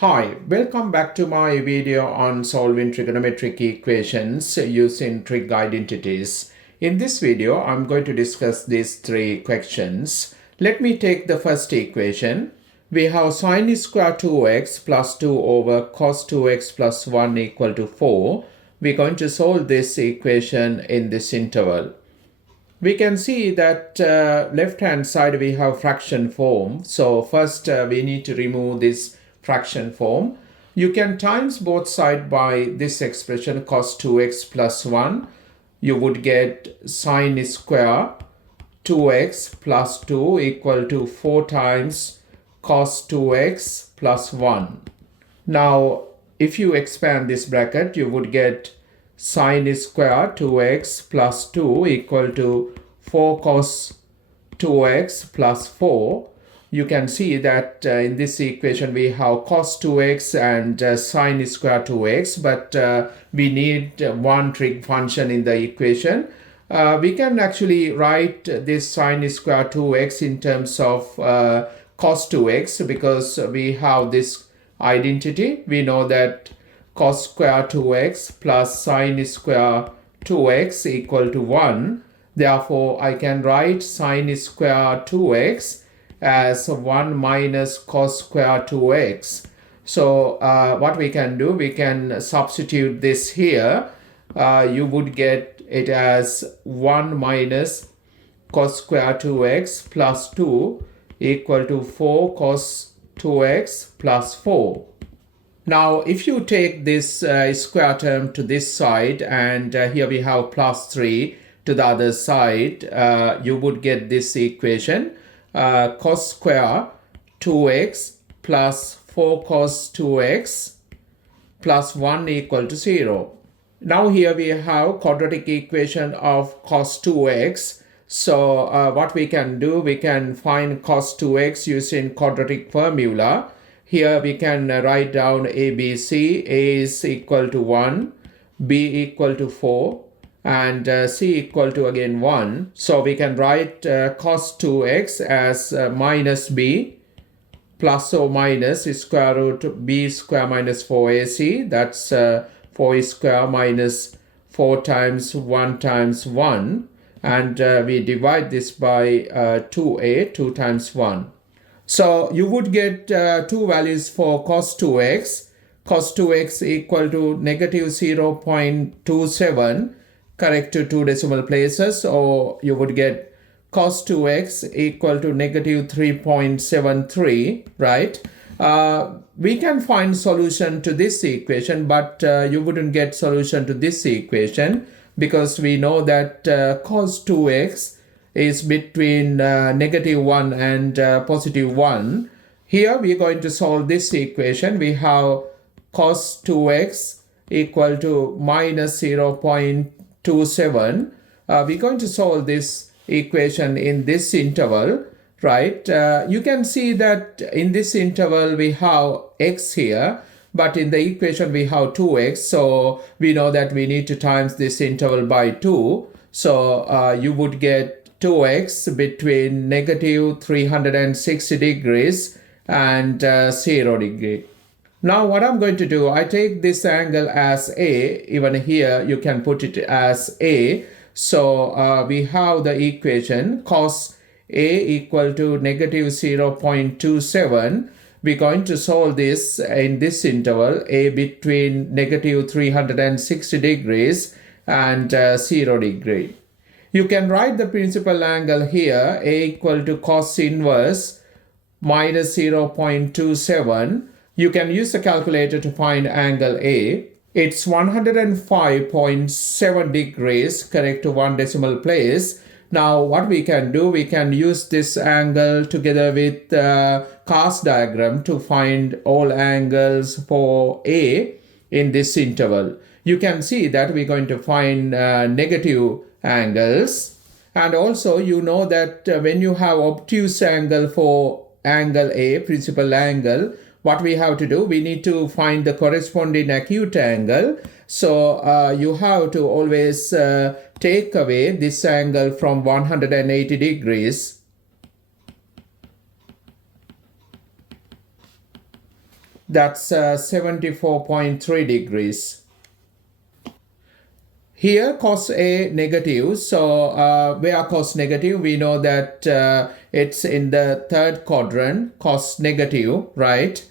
Hi, welcome back to my video on solving trigonometric equations using trig identities. In this video, I'm going to discuss these three questions. Let me take the first equation. We have sin square 2x plus 2 over cos 2x plus 1 equal to 4. We're going to solve this equation in this interval. We can see that left hand side we have fraction form. So first we need to remove this fraction form. You can times both sides by this expression cos 2x plus 1. You would get sin square 2x plus 2 equal to 4 times cos 2x plus 1. Now if you expand this bracket, you would get sin square 2x plus 2 equal to 4 cos 2x plus 4. You can see that in this equation we have cos 2x and sin square 2x, but we need one trig function in the equation. We can actually write this sin square 2x in terms of cos 2x because we have this identity. We know that cos square 2x plus sin square 2x equal to 1. Therefore, I can write sin square 2x as 1 minus cos square 2x. So what we can do, we can substitute this here. You would get it as 1 minus cos square 2x plus 2 equal to 4 cos 2x plus 4. Now, if you take this square term to this side and here we have plus 3 to the other side, you would get this equation cos square 2x plus 4 cos 2x plus 1 equal to 0. Now here we have quadratic equation of cos 2x. So what we can do, we can find cos 2x using quadratic formula. Here we can write down ABC. A is equal to 1, B equal to 4, and C equal to again 1. So we can write cos 2x as minus B plus or minus square root B square minus 4AC. That's 4 square minus 4 times 1 times 1. And we divide this by 2A, 2 times 1. So you would get two values for cos 2x. Cos 2x equal to negative 0.27, correct to 2 decimal places, or you would get cos 2x equal to negative 3.73, right? We can find solution to this equation, but you wouldn't get solution to this equation because we know that cos 2x is between negative 1 and positive 1. Here we are going to solve this equation. We have cos 2x equal to minus 0.27. We're going to solve this equation in this interval, right? You can see that in this interval we have x here, but in the equation we have 2x. So we know that we need to times this interval by 2. So you would get 2x between negative 360 degrees and 0 degree. Now what I'm going to do, I take this angle as A. Even here you can put it as A. So we have the equation cos A equal to negative 0.27. We're going to solve this in this interval, A between negative 360 degrees and 0 degree. You can write the principal angle here, A equal to cos inverse minus 0.27. You can use the calculator to find angle A. It's 105.7 degrees, correct to 1 decimal place. Now what we can do, we can use this angle together with cos diagram to find all angles for A in this interval. You can see that we're going to find negative angles, and also you know that when you have obtuse angle for angle A, principal angle, what we have to do, we need to find the corresponding acute angle. So you have to always take away this angle from 180 degrees. That's 74.3 degrees. Here cos A negative, so where cos negative, we know that it's in the third quadrant, cos negative, right?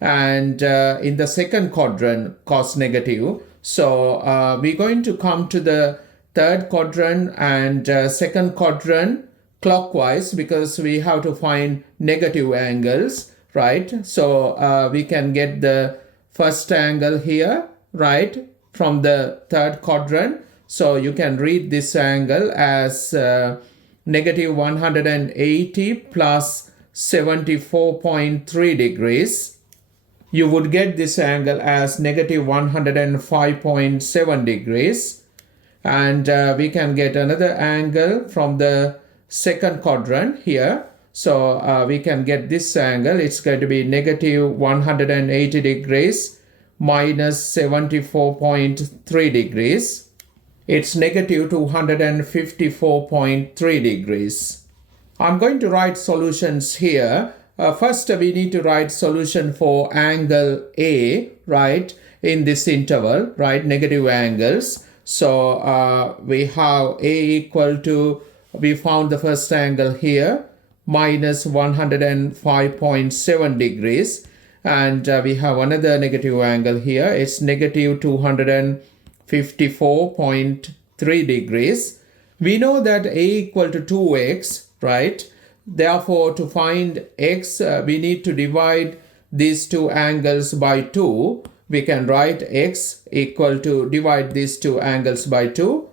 And in the second quadrant, cos negative. So we're going to come to the third quadrant and second quadrant clockwise, because we have to find negative angles, right? So we can get the first angle here, right, from the third quadrant. So you can read this angle as negative 180 plus 74.3 degrees. You would get this angle as negative 105.7 degrees. And we can get another angle from the second quadrant here. So we can get this angle. It's going to be negative 180 degrees minus 74.3 degrees. It's negative 254.3 degrees. I'm going to write solutions here. First, we need to write solution for angle A, right, in this interval, right, negative angles. So we have A equal to, we found the first angle here, minus 105.7 degrees. And we have another negative angle here. It's negative 254.3 degrees. We know that A equal to 2x, right? Therefore, to find x, we need to divide these two angles by 2. We can write x equal to, divide these two angles by 2.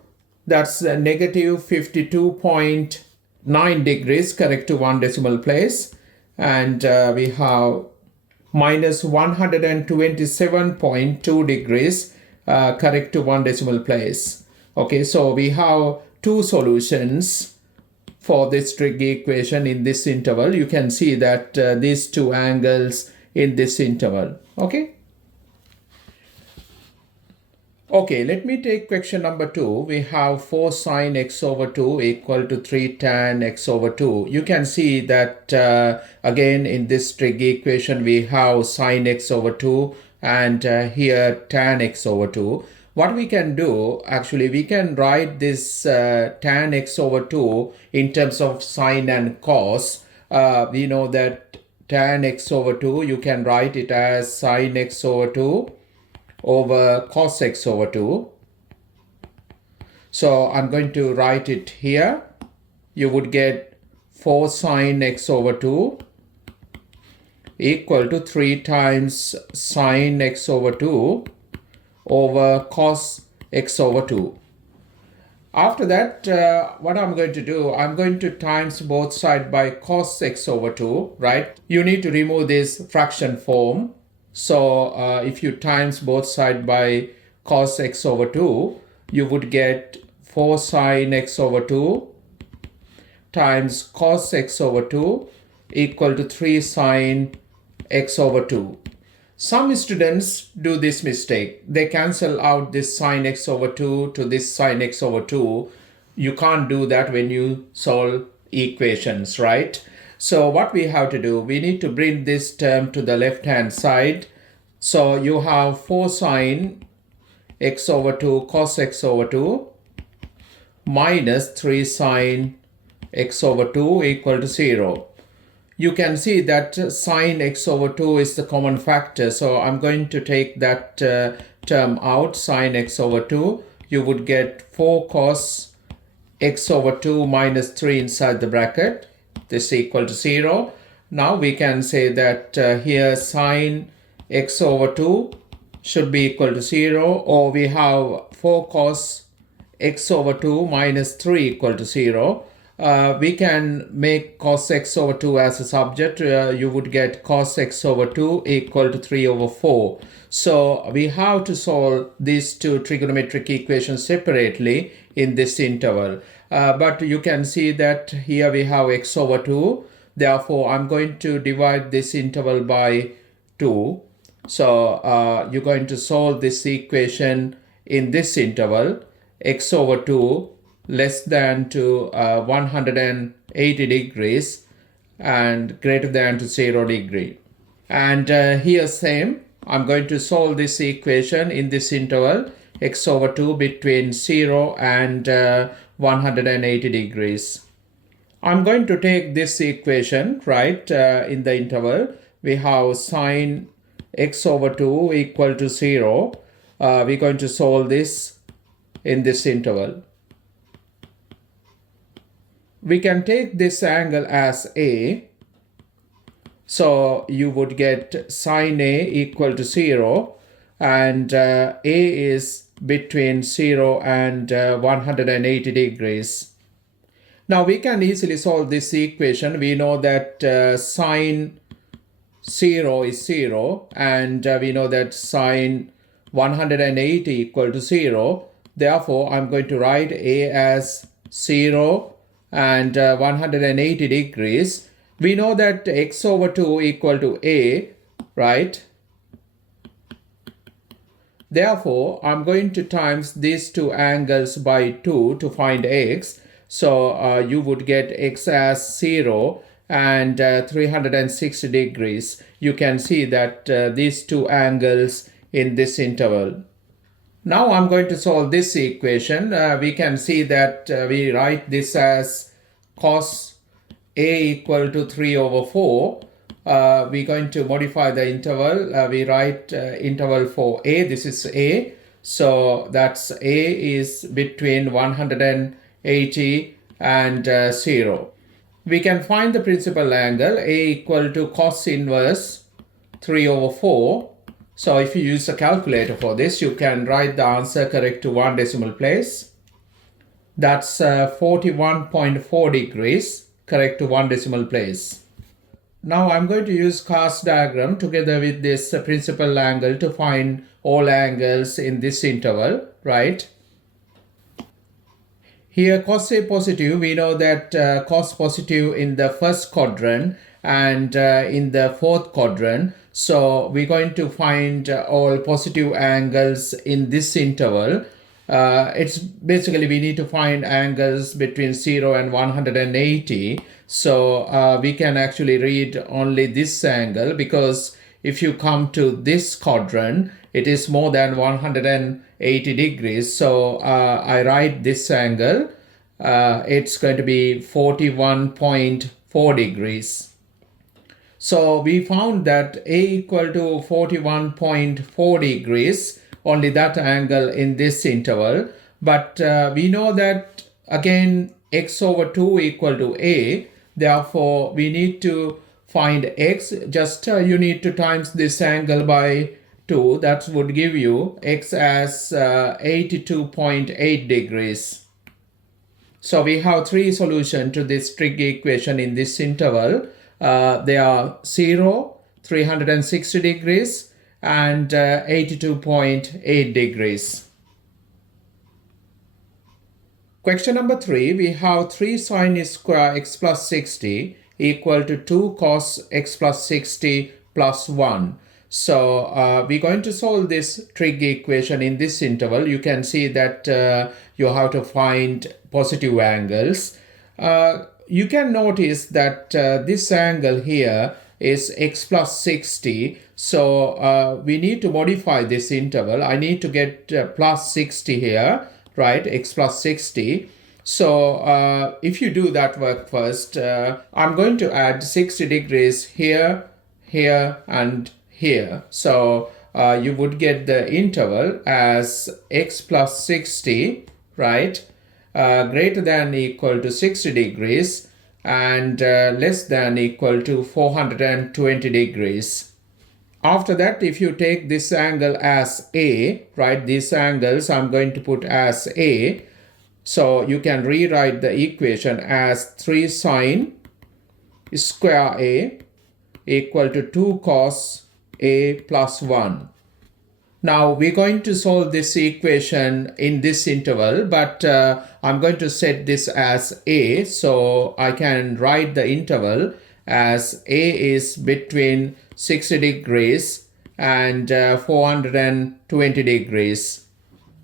That's negative 52.9 degrees, correct to one decimal place. And we have minus 127.2 degrees, correct to one decimal place. Okay, so we have two solutions for this trig equation in this interval. You can see that these two angles in this interval. Okay. Okay, let me take question number 2. We have 4 sine x over 2 equal to 3 tan x over 2. You can see that again in this trig equation we have sine x over 2 and here tan x over 2. What we can do, actually, we can write this tan x over 2 in terms of sine and cos. We know that tan x over 2, you can write it as sine x over 2 over cos x over 2. So I'm going to write it here. You would get 4 sine x over 2 equal to 3 times sine x over 2 over cos x over 2. After that, what I'm going to do, I'm going to times both sides by cos x over 2, right? You need to remove this fraction form. So if you times both sides by cos x over 2, you would get 4 sine x over 2 times cos x over 2 equal to 3 sine x over 2. Some students do this mistake. They cancel out this sine x over 2 to this sine x over 2. You can't do that when you solve equations, right? So what we have to do, we need to bring this term to the left hand side. So you have 4 sine x over 2 cos x over 2 minus 3 sine x over 2 equal to 0. You can see that sine x over 2 is the common factor. So I'm going to take that term out, sine x over 2. You would get 4 cos x over 2 minus 3 inside the bracket. This is equal to 0. Now we can say that here sine x over 2 should be equal to 0, or we have 4 cos x over 2 minus 3 equal to 0. We can make cos x over 2 as a subject. You would get cos x over 2 equal to 3 over 4. So we have to solve these two trigonometric equations separately in this interval. But you can see that here we have x over 2. Therefore, I'm going to divide this interval by 2. So you're going to solve this equation in this interval, x over 2 less than to 180 degrees and greater than to 0 degree. And here same, I'm going to solve this equation in this interval x over 2 between 0 and 180 degrees. I'm going to take this equation, right, in the interval. We have sine x over 2 equal to 0. We're going to solve this in this interval. We can take this angle as A. So you would get sine A equal to 0, and A is between 0 and 180 degrees. Now we can easily solve this equation. We know that sine 0 is 0, and we know that sine 180 equal to 0. Therefore, I'm going to write A as 0 and 180 degrees. We know that x over 2 equal to A, right? Therefore, I'm going to times these two angles by 2 to find x. So you would get x as 0 and 360 degrees. You can see that these two angles in this interval. Now I'm going to solve this equation. We can see that we write this as cos A equal to 3 over 4. We're going to modify the interval. We write interval for A. This is A. So that's A is between 180 and 0. We can find the principal angle. A equal to cos inverse 3 over 4. So if you use a calculator for this, you can write the answer correct to one decimal place. That's 41.4 degrees. Correct to one decimal place. Now I'm going to use cast diagram together with this principal angle to find all angles in this interval, right? Here cos A positive, we know that cos positive in the first quadrant and in the fourth quadrant. So we're going to find all positive angles in this interval. It's basically we need to find angles between 0 and 180. So we can actually read only this angle, because if you come to this quadrant, it is more than 180 degrees. So I write this angle. It's going to be 41.4 degrees. So we found that A equal to 41.4 degrees, only that angle in this interval. But we know that again x over 2 equal to A. Therefore, we need to find x. Just you need to times this angle by 2. That would give you x as 82.8 degrees. So we have three solutions to this trig equation in this interval. They are 0, 360 degrees, and 82.8 degrees. Question number 3, we have 3 sine square x plus 60 equal to 2 cos x plus 60 plus 1. So we're going to solve this trig equation in this interval. You can see that you have to find positive angles. You can notice that this angle here is x plus 60. So we need to modify this interval. I need to get plus 60 here, right? X plus 60. So if you do that work first, I'm going to add 60 degrees here, here, and here. So you would get the interval as x plus 60, right? Greater than equal to 60 degrees and less than equal to 420 degrees. After that, if you take this angle as A, right, these angles I'm going to put as A. So you can rewrite the equation as 3 sine square A equal to 2 cos A plus 1. Now we're going to solve this equation in this interval, but I'm going to set this as A, so I can write the interval as A is between 60 degrees and 420 degrees.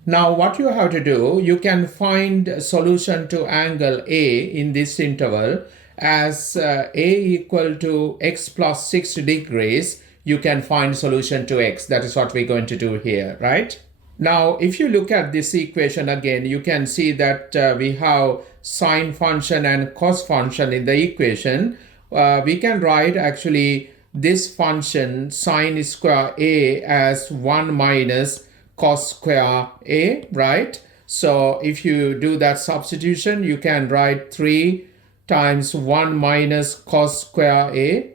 Now what you have to do, you can find a solution to angle A in this interval as A equal to x plus 60 degrees. you can find solution to x. That is what we're going to do here, right? Now, if you look at this equation again, you can see that we have sine function and cos function in the equation. We can write actually this function sine square a as 1 minus cos square a, right? So if you do that substitution, you can write 3 times 1 minus cos square a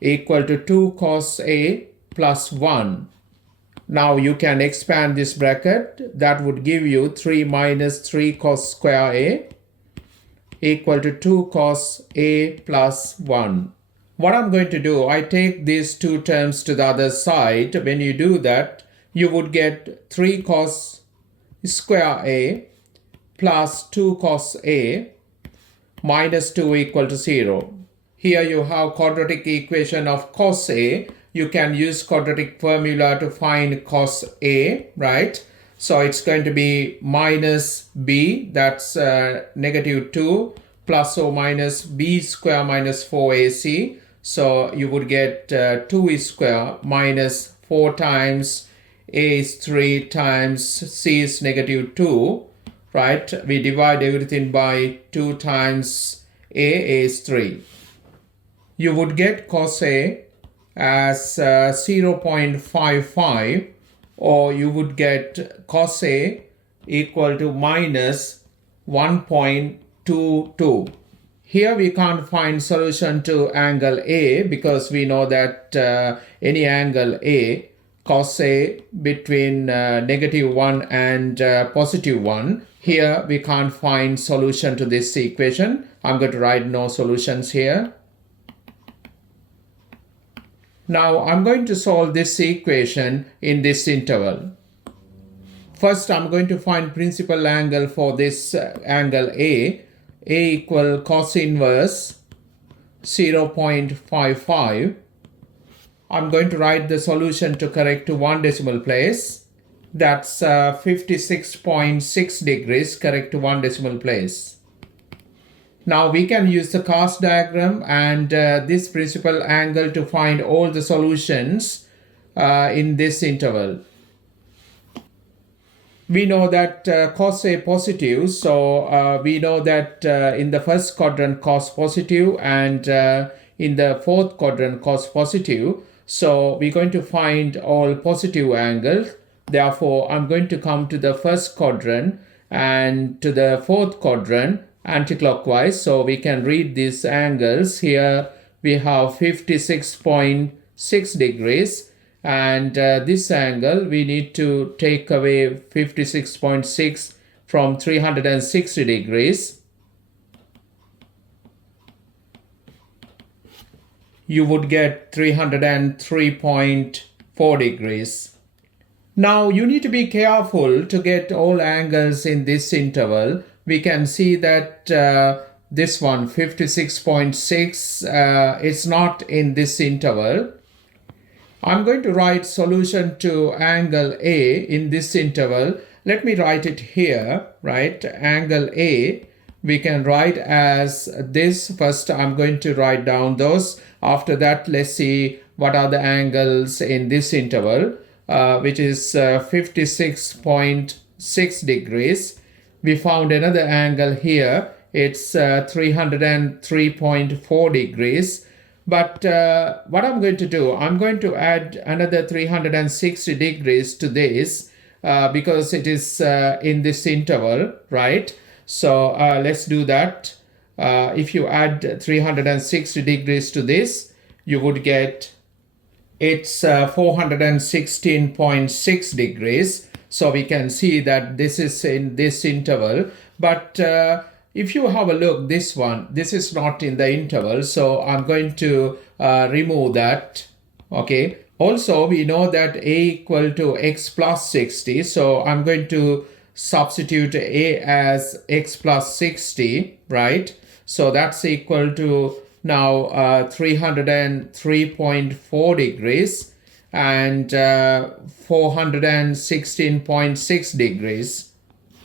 equal to 2 cos a plus 1. Now you can expand this bracket. That would give you 3 minus 3 cos square a equal to 2 cos a plus 1. What I'm going to do, I take these two terms to the other side. When you do that, you would get 3 cos square a plus 2 cos a minus 2 equal to 0. Here you have quadratic equation of cos a. You can use quadratic formula to find cos a, right? So it's going to be minus b, that's negative 2, plus or minus b square minus 4ac. So you would get 2 square minus 4 times a is 3 times c is negative 2, right? We divide everything by 2 times a is 3. You would get cos a as 0.55, or you would get cos a equal to minus 1.22. Here we can't find solution to angle A because we know that any angle A, cos A between negative 1 and positive 1. Here we can't find solution to this equation. I'm going to write no solutions here. Now I'm going to solve this equation in this interval. First I'm going to find principal angle for this angle A equal cos inverse 0.55. I'm going to write the solution to correct to 1 decimal place. That's 56.6 degrees correct to 1 decimal place. Now we can use the cos diagram and this principal angle to find all the solutions in this interval. We know that cos A positive, so we know that in the first quadrant cos positive and in the fourth quadrant cos positive. So we're going to find all positive angles. Therefore, I'm going to come to the first quadrant and to the fourth quadrant anticlockwise. So we can read these angles. Here we have 56.6 degrees. And this angle, we need to take away 56.6 from 360 degrees. You would get 303.4 degrees. Now you need to be careful to get all angles in this interval. We can see that this one, 56.6, is not in this interval. I'm going to write solution to angle A in this interval. Let me write it here, right? Angle A, we can write as this. First, I'm going to write down those. After that, let's see what are the angles in this interval, which is 56.6 degrees. We found another angle here. It's 303.4 degrees. But what I'm going to do, I'm going to add another 360 degrees to this because it is in this interval, right? So let's do that. If you add 360 degrees to this, you would get it's 416.6 degrees. So we can see that this is in this interval. But if you have a look, this one, this is not in the interval. So I'm going to remove that. Okay. Also, we know that A equal to x plus 60. So I'm going to substitute A as x plus 60, right? So that's equal to now 303.4 degrees and 416.6 degrees.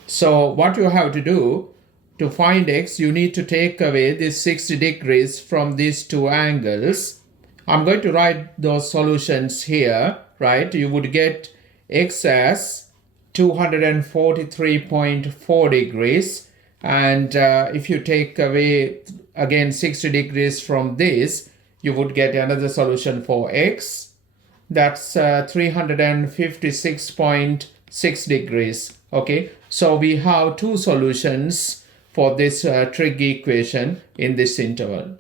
So what you have to do, to find x, you need to take away this 60 degrees from these two angles. I'm going to write those solutions here, right? You would get x as 243.4 degrees. And if you take away again 60 degrees from this, you would get another solution for x. That's 356.6 degrees. Okay, so we have two solutions for this trig equation in this interval.